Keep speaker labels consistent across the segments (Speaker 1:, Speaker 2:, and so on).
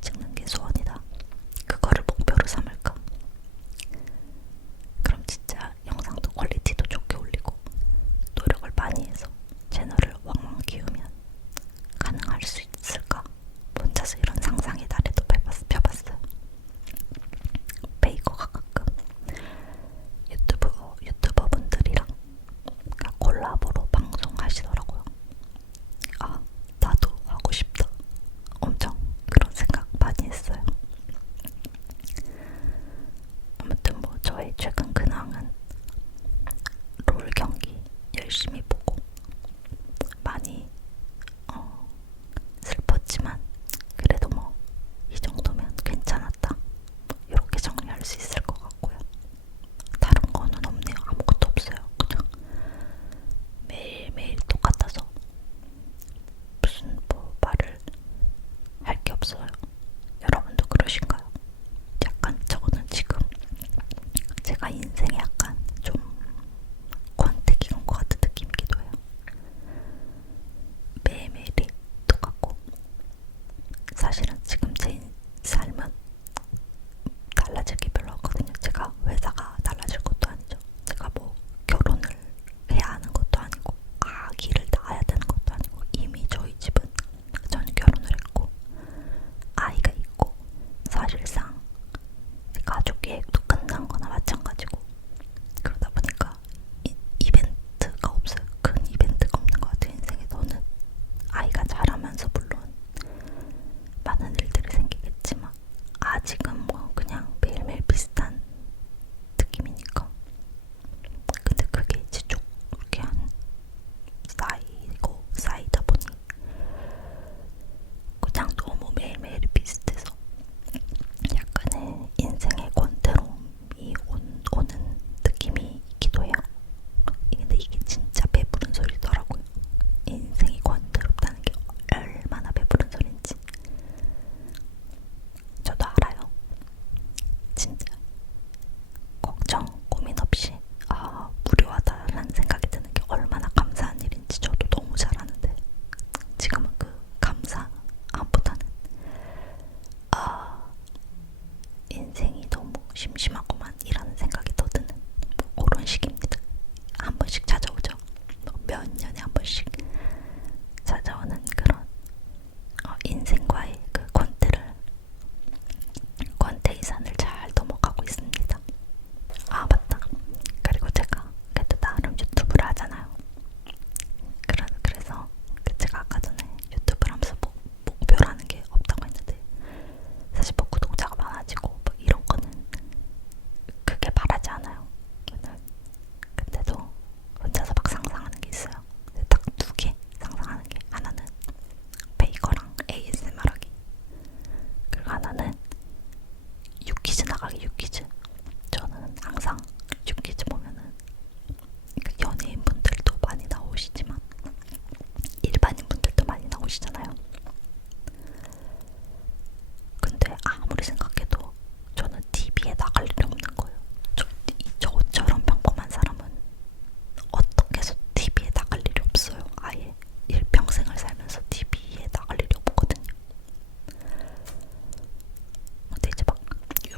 Speaker 1: 찍는 게 소원. 심심하고.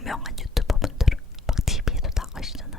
Speaker 1: 유명한 유튜버분들은 막 TV에도 나가시잖아요.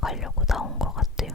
Speaker 1: 걸려고 나온 것 같아요.